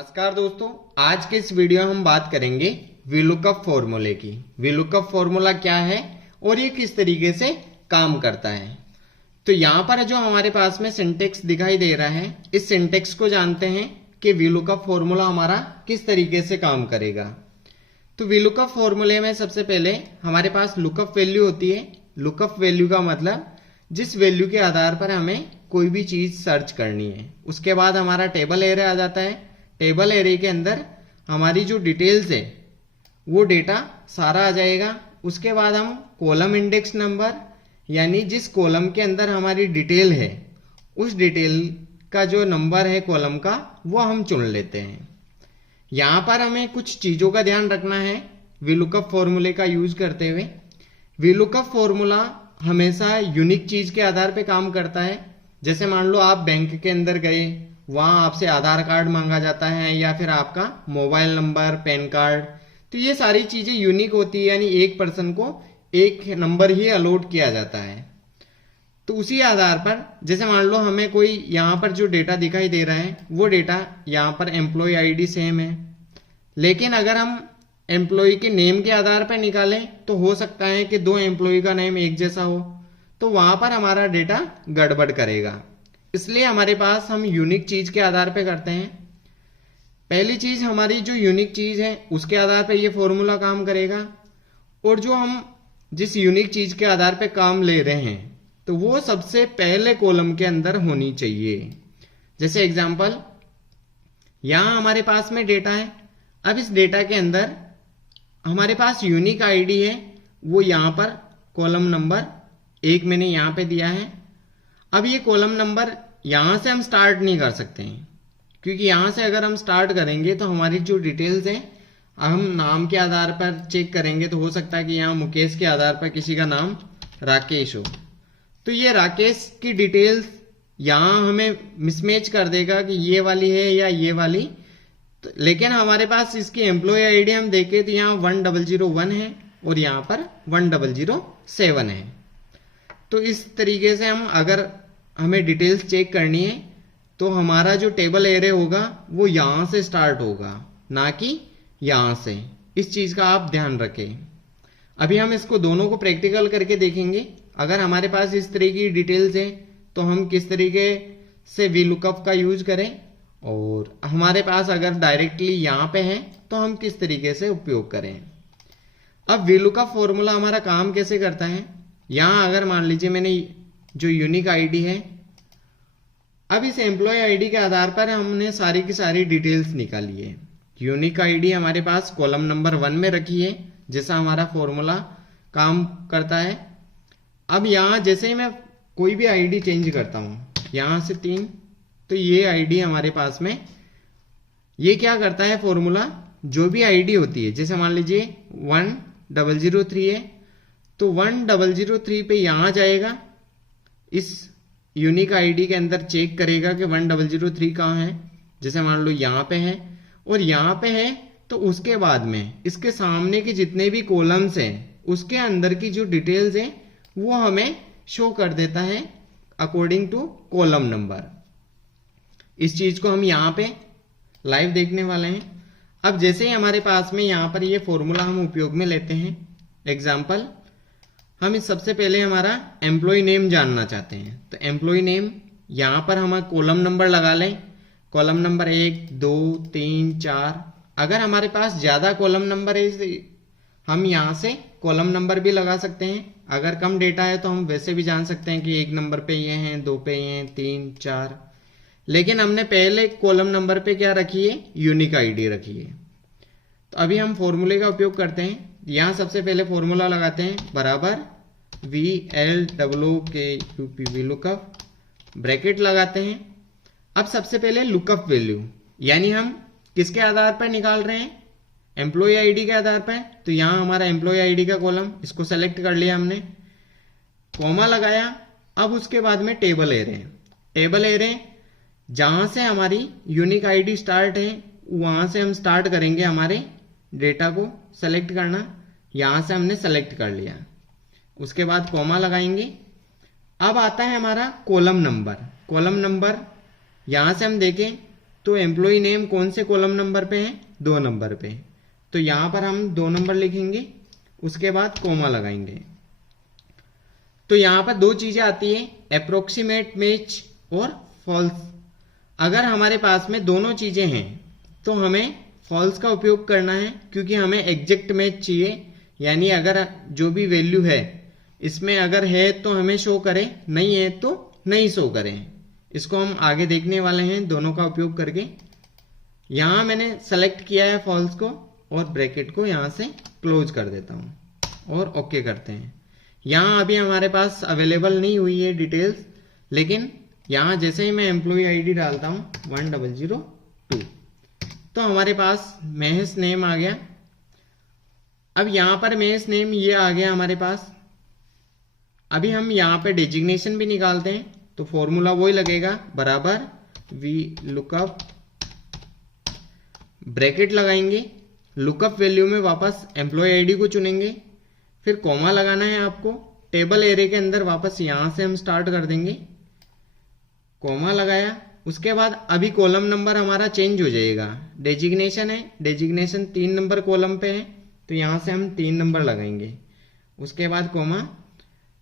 नमस्कार दोस्तों, आज के इस वीडियो में हम बात करेंगे वीलुकअप फॉर्मूले की। वीलुकअप फॉर्मूला क्या है और ये किस तरीके से काम करता है। तो यहाँ पर जो हमारे पास में सिंटेक्स दिखाई दे रहा है, इस सिंटेक्स को जानते हैं कि वीलुकअप फॉर्मूला हमारा किस तरीके से काम करेगा। तो वीलुकअप फॉर्मूले में सबसे पहले हमारे पास लुकअप वैल्यू होती है। लुकअप वैल्यू का मतलब जिस वैल्यू के आधार पर हमें कोई भी चीज सर्च करनी है। उसके बाद हमारा टेबल एरे आ जाता है। टेबल एरे के अंदर हमारी जो डिटेल्स है वो डेटा सारा आ जाएगा। उसके बाद हम कॉलम इंडेक्स नंबर यानी जिस कॉलम के अंदर हमारी डिटेल है उस डिटेल का जो नंबर है कॉलम का वो हम चुन लेते हैं। यहाँ पर हमें कुछ चीजों का ध्यान रखना है वीलुकअप फॉर्मूले का यूज करते हुए। वीलुकअप फॉर्मूला हमेशा यूनिक चीज के आधार पे काम करता है। जैसे मान लो आप बैंक के अंदर गए, वहां आपसे आधार कार्ड मांगा जाता है या फिर आपका मोबाइल नंबर, पैन कार्ड, तो ये सारी चीजें यूनिक होती है, यानी एक पर्सन को एक नंबर ही अलॉट किया जाता है। तो उसी आधार पर जैसे मान लो हमें कोई यहाँ पर जो डेटा दिखाई दे रहा है वो डेटा यहाँ पर एम्प्लॉय आईडी सेम है, लेकिन अगर हम एम्प्लॉय के नेम के आधार पर निकालें तो हो सकता है कि दो एम्प्लॉय का नेम एक जैसा हो, तो वहां पर हमारा डेटा गड़बड़ करेगा। इसलिए हमारे पास हम यूनिक चीज के आधार पे करते हैं। पहली चीज हमारी जो यूनिक चीज है उसके आधार पे ये फॉर्मूला काम करेगा, और जो हम जिस यूनिक चीज के आधार पे काम ले रहे हैं तो वो सबसे पहले कॉलम के अंदर होनी चाहिए। जैसे एग्जांपल, यहां हमारे पास में डेटा है। अब इस डेटा के अंदर हमारे पास यूनिक आईडी है, वो यहां पर कॉलम नंबर 1 मैंने यहां पे दिया है। अब ये कॉलम नंबर यहां से हम स्टार्ट नहीं कर सकते हैं, क्योंकि यहां से अगर हम स्टार्ट करेंगे तो हमारी जो डिटेल्स हैं, हम नाम के आधार पर चेक करेंगे तो हो सकता है कि यहाँ मुकेश के आधार पर किसी का नाम राकेश हो, तो ये राकेश की डिटेल्स यहाँ हमें मिसमैच कर देगा कि ये वाली है या ये वाली। तो लेकिन हमारे पास इसकी एम्प्लॉय आईडी हम देखें तो यहाँ 1001 है और यहाँ पर 1007 है। तो इस तरीके से हम अगर हमें डिटेल्स चेक करनी है तो हमारा जो टेबल एरे होगा वो यहां से स्टार्ट होगा, ना कि यहां से। इस चीज का आप ध्यान रखें। अभी हम इसको दोनों को प्रैक्टिकल करके देखेंगे। अगर हमारे पास इस तरह की डिटेल्स है तो हम किस तरीके से वीलुकअप का यूज करें, और हमारे पास अगर डायरेक्टली यहां पे है तो हम किस तरीके से उपयोग करें। अब वीलुकअप फॉर्मूला हमारा काम कैसे करता है। यहां अगर मान लीजिए मैंने जो यूनिक आईडी है, अब इस एम्प्लॉय आईडी के आधार पर हमने सारी की सारी डिटेल्स निकाली है। यूनिक आईडी हमारे पास कॉलम नंबर 1 में रखी है, जैसा हमारा फॉर्मूला काम करता है। अब यहां जैसे ही मैं कोई भी आईडी चेंज करता हूं, यहां से 3, तो ये आईडी हमारे पास में ये क्या करता है फॉर्मूला, जो भी आईडी होती है, जैसे मान लीजिए 1003 है तो 1003 पे यहां जाएगा, इस यूनिक आईडी के अंदर चेक करेगा कि 1003 कहाँ है। जैसे मान लो यहां पे है और यहां पे है, तो उसके बाद में इसके सामने के जितने भी कॉलम्स हैं उसके अंदर की जो डिटेल्स हैं वो हमें शो कर देता है अकॉर्डिंग टू कॉलम नंबर। इस चीज को हम यहाँ पे लाइव देखने वाले हैं। अब जैसे ही हमारे पास में यहाँ पर ये फॉर्मूला हम उपयोग में लेते हैं, एग्जाम्पल हम इस सबसे पहले हमारा एम्प्लॉय नेम जानना चाहते हैं, तो एम्प्लॉय नेम यहाँ पर हम कॉलम नंबर लगा लें, कॉलम नंबर 1, 2, 3, 4। अगर हमारे पास ज्यादा कॉलम नंबर है हम यहाँ से कॉलम नंबर भी लगा सकते हैं। अगर कम डेटा है तो हम वैसे भी जान सकते हैं कि 1 नंबर पे ये हैं, 2 पे ये हैं, 3, 4। लेकिन हमने पहले कॉलम नंबर पे क्या रखी है, यूनिक आईडी रखी है। तो अभी हम फॉर्मूले का उपयोग करते हैं। यहां सबसे पहले फॉर्मूला लगाते हैं, बराबर VLOOKUP वीलुकअप, ब्रैकेट लगाते हैं। अब सबसे पहले लुकअप वैल्यू, यानी हम किसके आधार पर निकाल रहे हैं, एम्प्लॉय आईडी के आधार पर। तो यहां हमारा एम्प्लॉय आईडी का कॉलम, इसको सेलेक्ट कर लिया हमने, कॉमा लगाया। अब उसके बाद में टेबल एरे, टेबल एरे जहां से हमारी यूनिक आईडी स्टार्ट है वहां से हम स्टार्ट करेंगे हमारे डेटा को सेलेक्ट करना। यहां से हमने सेलेक्ट कर लिया, उसके बाद कॉमा लगाएंगे। अब आता है हमारा कॉलम नंबर। कॉलम नंबर यहां से हम देखें तो एम्प्लॉय नेम कौन से कॉलम नंबर पे है? 2 नंबर पे। तो यहां पर हम 2 नंबर लिखेंगे, उसके बाद कोमा लगाएंगे। तो यहां पर 2 चीजें आती है, अप्रोक्सीमेट मैच और फॉल्स। अगर हमारे पास में दोनों चीजें हैं तो हमें फॉल्स का उपयोग करना है, क्योंकि हमें एग्जैक्ट मैच चाहिए। यानी अगर जो भी वैल्यू है इसमें अगर है तो हमें शो करे, नहीं है तो नहीं शो करें। इसको हम आगे देखने वाले हैं दोनों का उपयोग करके। यहां मैंने सेलेक्ट किया है फॉल्स को और ब्रैकेट को यहां से क्लोज कर देता हूं और ओके करते हैं। यहां अभी हमारे पास अवेलेबल नहीं हुई है डिटेल्स, लेकिन यहां जैसे ही मैं एम्प्लॉय आईडी डालता हूं 1002 तो हमारे पास महेश नेम आ गया। अब यहां पर महेश नेम ये आ गया हमारे पास। अभी हम यहां पे डेजिग्नेशन भी निकालते हैं, तो फॉर्मूला वही लगेगा, बराबर वी लुकअप, ब्रैकेट लगाएंगे, लुकअप वैल्यू में वापस एम्प्लॉय आईडी को चुनेंगे, फिर कॉमा लगाना है आपको। टेबल एरे के अंदर वापस यहां से हम स्टार्ट कर देंगे, कॉमा लगाया। उसके बाद अभी कॉलम नंबर हमारा चेंज हो जाएगा। डेजिग्नेशन है, डेजिग्नेशन 3 नंबर कॉलम पे है, तो यहां से हम 3 नंबर लगाएंगे। उसके बाद कॉमा,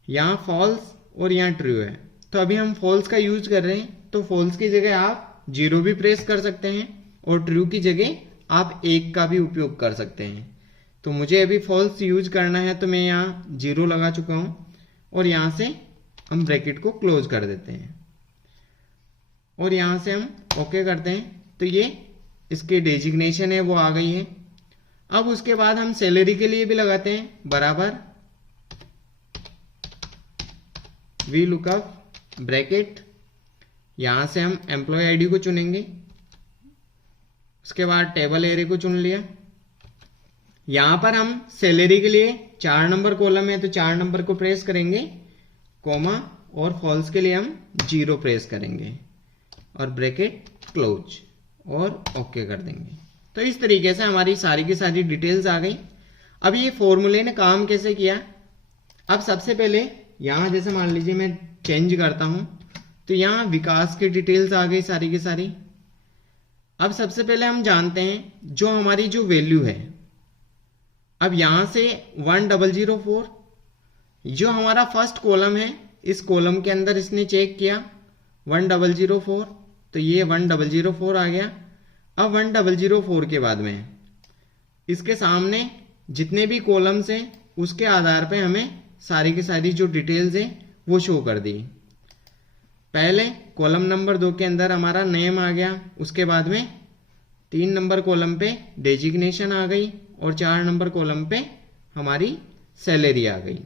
यहाँ फॉल्स और यहाँ ट्रू है, तो अभी हम फॉल्स का यूज कर रहे हैं, तो फॉल्स की जगह आप 0 भी प्रेस कर सकते हैं और ट्रू की जगह आप 1 का भी उपयोग कर सकते हैं। तो मुझे अभी फॉल्स यूज करना है, तो मैं यहाँ 0 लगा चुका हूं और यहां से हम ब्रैकेट को क्लोज कर देते हैं और यहां से हम ओके करते हैं। तो ये इसकी डेजिग्नेशन है वो आ गई है। अब उसके बाद हम सैलरी के लिए भी लगाते हैं, बराबर वी लुकअप, ब्रैकेट, यहां से हम एम्प्लॉय आईडी को चुनेंगे, उसके बाद टेबल एरे को चुन लिया। यहां पर हम सैलरी के लिए 4 नंबर कॉलम है तो 4 नंबर को प्रेस करेंगे, कॉमा, और फॉल्स के लिए हम 0 प्रेस करेंगे और ब्रैकेट क्लोज और ओके कर देंगे। तो इस तरीके से हमारी सारी की सारी डिटेल्स आ गई। अब ये फॉर्मूले ने काम कैसे किया? अब सबसे पहले यहां जैसे मान लीजिए मैं चेंज करता हूं, तो यहां विकास की डिटेल्स आ गई सारी की सारी। अब सबसे पहले हम जानते हैं जो हमारी जो वैल्यू है, अब यहां से 1004 जो हमारा फर्स्ट कॉलम है, इस कॉलम के अंदर इसने चेक किया 1004, तो ये 1004 आ गया। अब 1004 के बाद में इसके सामने जितने भी कॉलम्स हैं उसके आधार पे हमें सारी की सारी जो डिटेल्स है वो शो कर दी। पहले कॉलम नंबर 2 के अंदर हमारा नेम आ गया, उसके बाद में 3 नंबर कॉलम पे डेजिग्नेशन आ गई और 4 नंबर कॉलम पे हमारी सैलरी आ गई।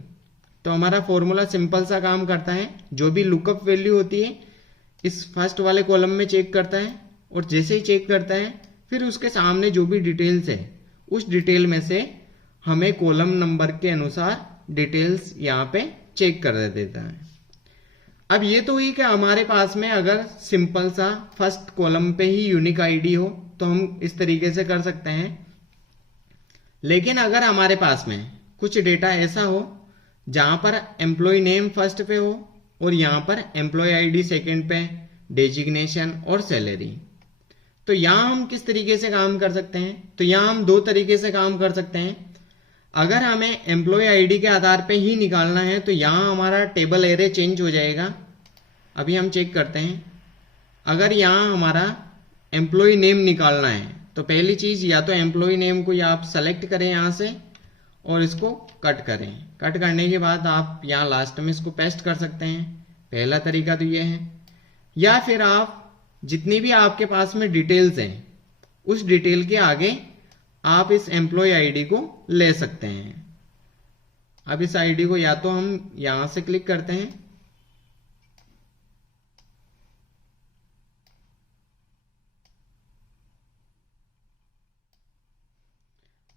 तो हमारा फॉर्मूला सिंपल सा काम करता है, जो भी लुकअप वैल्यू होती है इस फर्स्ट वाले कॉलम में चेक करता है और जैसे ही चेक करता है फिर उसके सामने जो भी डिटेल्स है उस डिटेल में से हमें कॉलम नंबर के अनुसार डिटेल्स यहाँ पे चेक कर देता है। अब ये तो हुई कि हमारे पास में अगर सिंपल सा फर्स्ट कॉलम पे ही यूनिक आईडी हो तो हम इस तरीके से कर सकते हैं। लेकिन अगर हमारे पास में कुछ डेटा ऐसा हो जहां पर एम्प्लॉय नेम फर्स्ट पे हो और यहां पर एम्प्लॉय आईडी सेकंड पे, डेजिग्नेशन और सैलरी, तो यहां हम किस तरीके से काम कर सकते हैं? तो यहां हम 2 तरीके से काम कर सकते हैं। अगर हमें एम्प्लॉय आईडी के आधार पे ही निकालना है तो यहां हमारा टेबल एरे चेंज हो जाएगा। अभी हम चेक करते हैं, अगर यहां हमारा एम्प्लॉय नेम निकालना है तो पहली चीज या तो एम्प्लॉय नेम को आप सेलेक्ट करें यहां से और इसको कट करें। कट करने के बाद आप यहां लास्ट में इसको पेस्ट कर सकते हैं। पहला तरीका तो ये है। या फिर आप जितनी भी आपके पास में डिटेल्स हैं उस डिटेल के आगे आप इस एम्प्लॉय आईडी को ले सकते हैं। अब इस आईडी को या तो हम यहां से क्लिक करते हैं,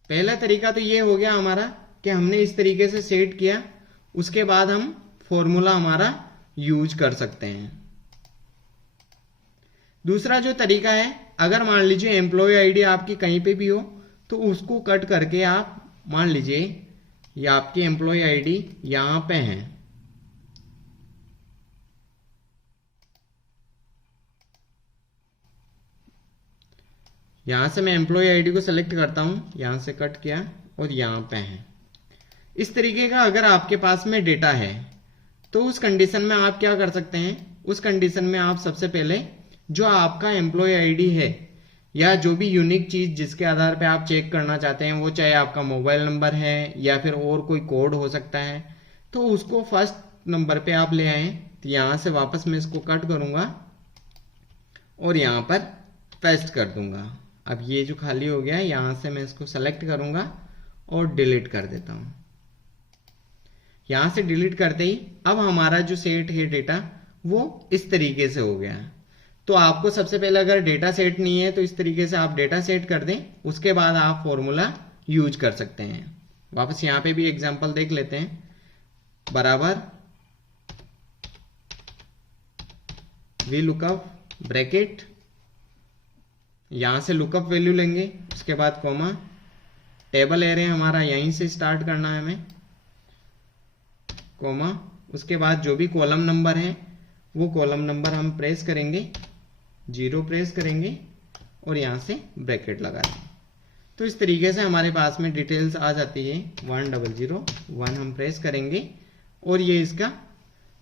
पहला तरीका तो ये हो गया हमारा कि हमने इस तरीके से सेट किया, उसके बाद हम फॉर्मूला हमारा यूज कर सकते हैं। दूसरा जो तरीका है, अगर मान लीजिए एम्प्लॉय आईडी आपकी कहीं पे भी हो तो उसको कट करके आप मान लीजिए ये आपकी एम्प्लॉय आईडी यहां पे है, यहाँ से मैं एम्प्लॉय आईडी को सेलेक्ट करता हूँ, यहाँ से कट किया और यहाँ पे है। इस तरीके का अगर आपके पास में डेटा है तो उस कंडीशन में आप क्या कर सकते हैं, उस कंडीशन में आप सबसे पहले जो आपका एम्प्लॉय आईडी है या जो भी यूनिक चीज जिसके आधार पे आप चेक करना चाहते हैं, वो चाहे आपका मोबाइल नंबर है या फिर और कोई कोड हो सकता है, तो उसको फर्स्ट नंबर पे आप ले आए। तो यहाँ से वापस मैं इसको कट करूंगा और यहाँ पर पेस्ट कर दूंगा। अब ये जो खाली हो गया है, यहाँ से मैं इसको सेलेक्ट करूंगा और डिलीट कर देता हूँ। यहाँ से डिलीट करते ही अब हमारा जो सेट है डेटा वो इस तरीके से हो गया। तो आपको सबसे पहले अगर डेटा सेट नहीं है तो इस तरीके से आप डेटा सेट कर दें, उसके बाद आप फॉर्मूला यूज कर सकते हैं। वापस यहाँ पे भी एग्जांपल देख लेते हैं। बराबर वी लुकअप ब्रैकेट, यहां से लुकअप वैल्यू लेंगे, उसके बाद कॉमा, टेबल एरे हमारा यहीं से स्टार्ट करना है हमें, कॉमा, उसके बाद जो भी कॉलम नंबर है वो कॉलम नंबर हम प्रेस करेंगे, 0 प्रेस करेंगे और यहां से ब्रैकेट लगा देंगे। तो इस तरीके से हमारे पास में डिटेल्स आ जाती है। 1001 हम प्रेस करेंगे और ये इसका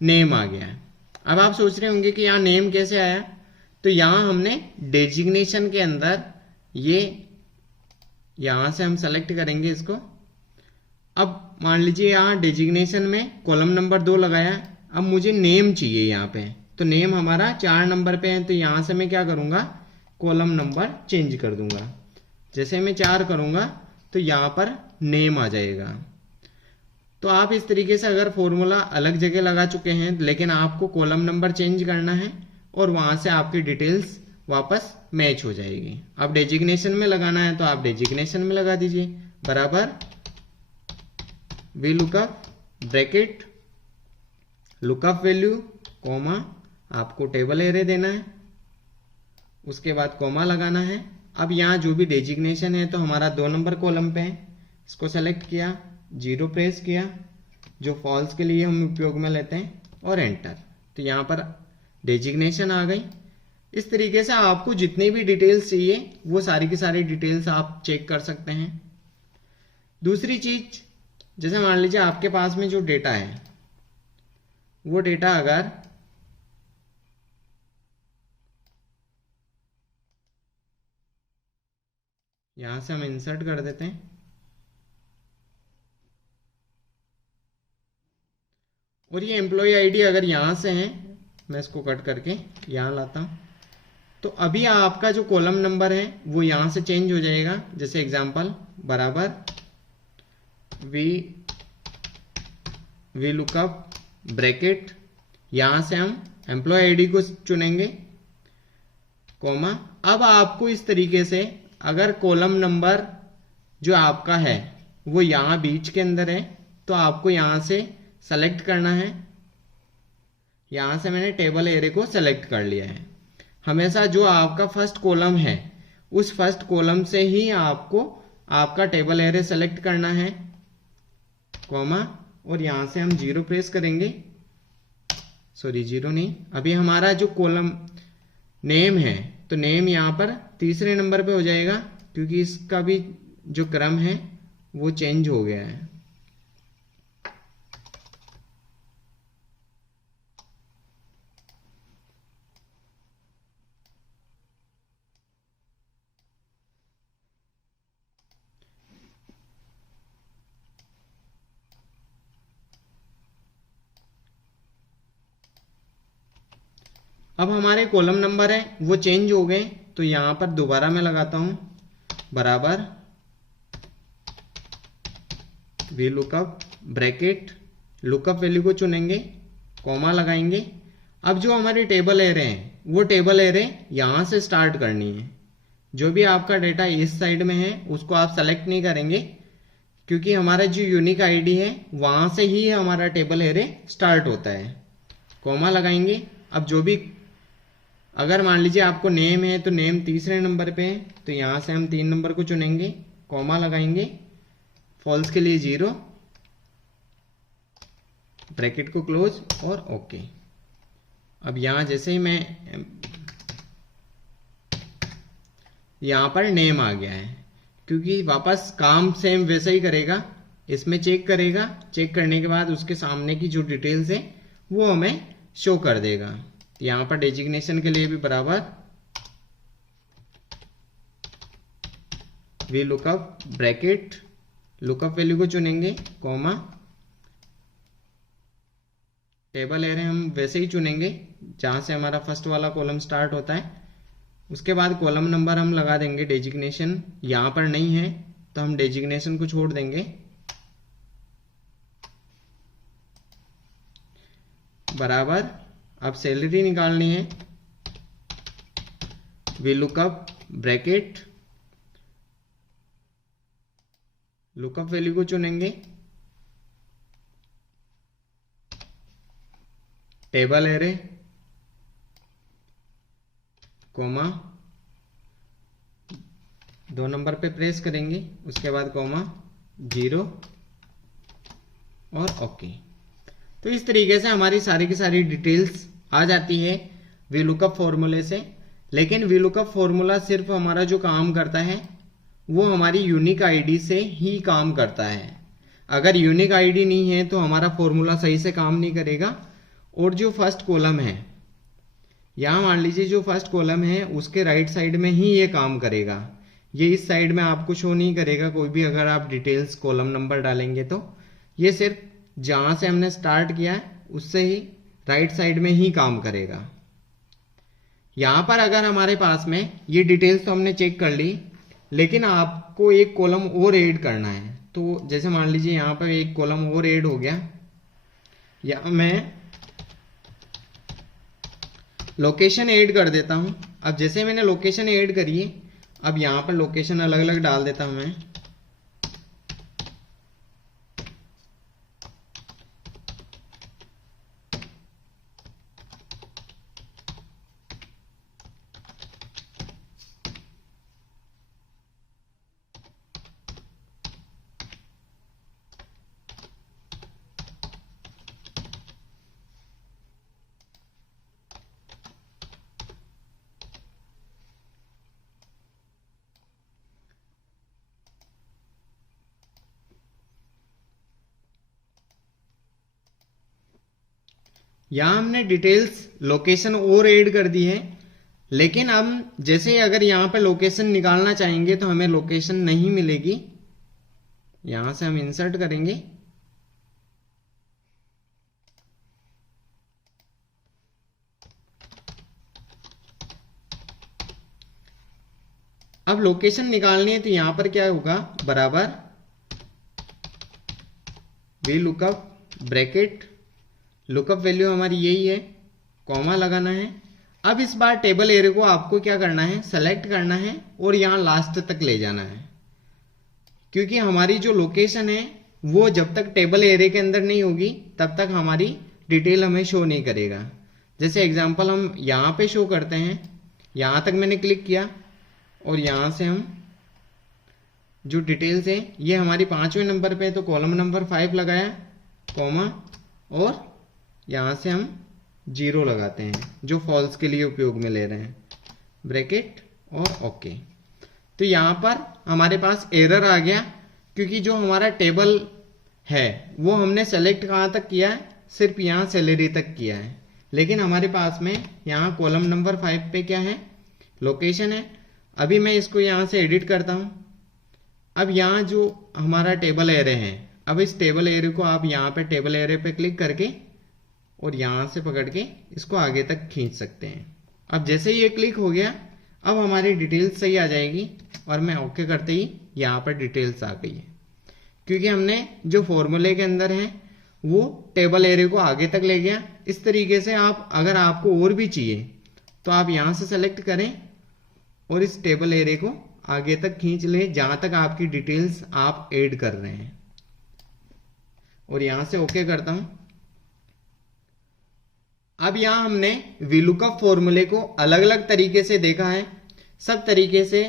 नेम आ गया है। अब आप सोच रहे होंगे कि यहाँ नेम कैसे आया, तो यहाँ हमने डेजिग्नेशन के अंदर ये यहां से हम सेलेक्ट करेंगे इसको। अब मान लीजिए यहाँ डेजिग्नेशन में कॉलम नंबर 2 लगाया, अब मुझे नेम चाहिए यहाँ पे, तो नेम हमारा 4 नंबर पे है, तो यहां से मैं क्या करूंगा, कॉलम नंबर चेंज कर दूंगा। जैसे मैं 4 करूंगा तो यहाँ पर नेम आ जाएगा। तो आप इस तरीके से अगर फॉर्मूला अलग जगह लगा चुके हैं लेकिन आपको कॉलम नंबर चेंज करना है और वहां से आपकी डिटेल्स वापस मैच हो जाएगी। अब डेजिग्नेशन में लगाना है तो आप डेजिग्नेशन में लगा दीजिए। बराबर V lookup bracket lookup value comma, आपको टेबल एरे देना है, उसके बाद कॉमा लगाना है। अब यहाँ जो भी डेजिग्नेशन है तो हमारा 2 नंबर कॉलम पे है, इसको सेलेक्ट किया, 0 प्रेस किया, जो फॉल्स के लिए हम उपयोग में लेते हैं, और एंटर। तो यहाँ पर डेजिग्नेशन आ गई। इस तरीके से आपको जितनी भी डिटेल्स चाहिए वो सारी की सारी डिटेल्स आप चेक कर सकते हैं। दूसरी चीज, जैसे मान लीजिए आपके पास में जो डेटा है वो डेटा अगर यहां से हम इंसर्ट कर देते हैं और ये एम्प्लॉय आईडी अगर यहां से है, मैं इसको कट करके यहां लाता हूं, तो अभी आपका जो कॉलम नंबर है वो यहां से चेंज हो जाएगा। जैसे एग्जांपल बराबर वी लुकअप ब्रैकेट, यहां से हम एम्प्लॉय आईडी को चुनेंगे, कॉमा। अब आपको इस तरीके से अगर कॉलम नंबर जो आपका है वो यहां बीच के अंदर है तो आपको यहां से सेलेक्ट करना है। यहां से मैंने टेबल एरे को सेलेक्ट कर लिया है। हमेशा जो आपका फर्स्ट कॉलम है उस फर्स्ट कॉलम से ही आपको आपका टेबल एरे सेलेक्ट करना है, कॉमा, और यहां से हम 0 प्रेस करेंगे, सॉरी 0 नहीं, अभी हमारा जो कॉलम नेम है तो नेम यहां पर तीसरे नंबर पे हो जाएगा क्योंकि इसका भी जो क्रम है वो चेंज हो गया है। अब हमारे कॉलम नंबर है वो चेंज हो गए, तो यहां पर दोबारा मैं लगाता हूं बराबर V lookup bracket lookup value को चुनेंगे, कॉमा लगाएंगे। अब जो हमारी टेबल एरे है वो टेबल एरे यहां से स्टार्ट करनी है। जो भी आपका डेटा इस साइड में है उसको आप सेलेक्ट नहीं करेंगे क्योंकि हमारा जो यूनिक आईडी है वहां से ही हमारा टेबल एरे स्टार्ट होता है, कॉमा लगाएंगे। अब जो भी अगर मान लीजिए आपको नेम है तो नेम तीसरे नंबर पे है तो यहां से हम 3 नंबर को चुनेंगे, कॉमा लगाएंगे, फॉल्स के लिए 0, ब्रैकेट को क्लोज और ओके। अब यहां जैसे ही मैं यहाँ पर नेम आ गया है, क्योंकि वापस काम सेम वैसा ही करेगा, इसमें चेक करेगा, चेक करने के बाद उसके सामने की जो डिटेल्स है वो हमें शो कर देगा। यहाँ पर डेजिग्नेशन के लिए भी बराबर V lookup bracket, lookup value को चुनेंगे, कॉमा, टेबल एरे हम वैसे ही चुनेंगे जहां से हमारा फर्स्ट वाला कॉलम स्टार्ट होता है। उसके बाद कॉलम नंबर हम लगा देंगे, डेजिग्नेशन यहां पर नहीं है तो हम डेजिग्नेशन को छोड़ देंगे, बराबर। अब सैलरी निकालनी है, V lookup bracket, lookup value को चुनेंगे, टेबल एरे, कोमा, 2 नंबर पे प्रेस करेंगे, उसके बाद कोमा 0 और ओके। तो इस तरीके से हमारी सारी की सारी डिटेल्स आ जाती है वी लुकअप फॉर्मूले से। लेकिन वी लुकअप फॉर्मूला सिर्फ हमारा जो काम करता है वो हमारी यूनिक आईडी से ही काम करता है। अगर यूनिक आईडी नहीं है तो हमारा फॉर्मूला सही से काम नहीं करेगा। और जो फर्स्ट कॉलम है, यहाँ मान लीजिए जो फर्स्ट कॉलम है उसके राइट साइड में ही ये काम करेगा, ये इस साइड में आपको शो नहीं करेगा कोई भी। अगर आप डिटेल्स कॉलम नंबर डालेंगे तो ये सिर्फ जहां से हमने स्टार्ट किया है उससे ही राइट साइड में ही काम करेगा। यहां पर अगर हमारे पास में ये डिटेल्स तो हमने चेक कर ली, लेकिन आपको एक कॉलम और ऐड करना है। तो जैसे मान लीजिए यहाँ पर एक कॉलम और ऐड हो गया, या मैं लोकेशन ऐड कर देता हूं। अब जैसे मैंने लोकेशन ऐड करी है, अब यहां पर लोकेशन अलग अलग डाल देता हूं मैं। यहां हमने डिटेल्स लोकेशन और ऐड कर दी है, लेकिन हम जैसे अगर यहां पर लोकेशन निकालना चाहेंगे तो हमें लोकेशन नहीं मिलेगी। यहां से हम इंसर्ट करेंगे, अब लोकेशन निकालनी है तो यहां पर क्या होगा, बराबर V lookup bracket, lookup value हमारी यही है, कॉमा लगाना है। अब इस बार टेबल एरे को आपको क्या करना है, सेलेक्ट करना है और यहां लास्ट तक ले जाना है, क्योंकि हमारी जो लोकेशन है वो जब तक टेबल एरे के अंदर नहीं होगी तब तक हमारी डिटेल हमें शो नहीं करेगा। जैसे एग्जांपल हम यहां पे शो करते हैं, यहां तक मैंने क्लिक किया और यहां से हम जो डिटेल्स है ये हमारी 5वें नंबर पे, तो कॉलम नंबर 5 लगाया, कॉमा, और यहां से हम 0 लगाते हैं जो फॉल्स के लिए उपयोग में ले रहे हैं, ब्रैकेट और ओके। तो यहां पर हमारे पास एरर आ गया, क्योंकि जो हमारा टेबल है वो हमने सेलेक्ट कहां तक किया है, सिर्फ यहां सैलरी तक किया है। लेकिन हमारे पास में यहां कॉलम नंबर 5 पे क्या है, लोकेशन है। अभी मैं इसको यहां से एडिट करता हूं। अब यहां जो हमारा टेबल एरे है, अब इस टेबल एरे को आप यहां पे टेबल एरे पे क्लिक करके और यहां से पकड़ के इसको आगे तक खींच सकते हैं। अब जैसे ही ये क्लिक हो गया, अब हमारी डिटेल्स सही आ जाएगी और मैं ओके करते ही यहां पर डिटेल्स आ गई है, क्योंकि हमने जो फॉर्मूले के अंदर है वो टेबल एरे को आगे तक ले गया। इस तरीके से आप, अगर आपको और भी चाहिए तो आप यहां से सेलेक्ट करें और इस टेबल एरे को आगे तक खींच ले जहां तक आपकी डिटेल्स आप ऐड कर रहे हैं, और यहां से ओके करता हूं। अब यहां हमने वीलुकअप फॉर्मूले को अलग अलग तरीके से देखा है। सब तरीके से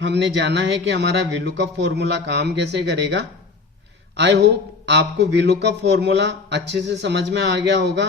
हमने जाना है कि हमारा वीलुकअप फॉर्मूला काम कैसे करेगा। आई होप आपको वीलुकअप फॉर्मूला अच्छे से समझ में आ गया होगा।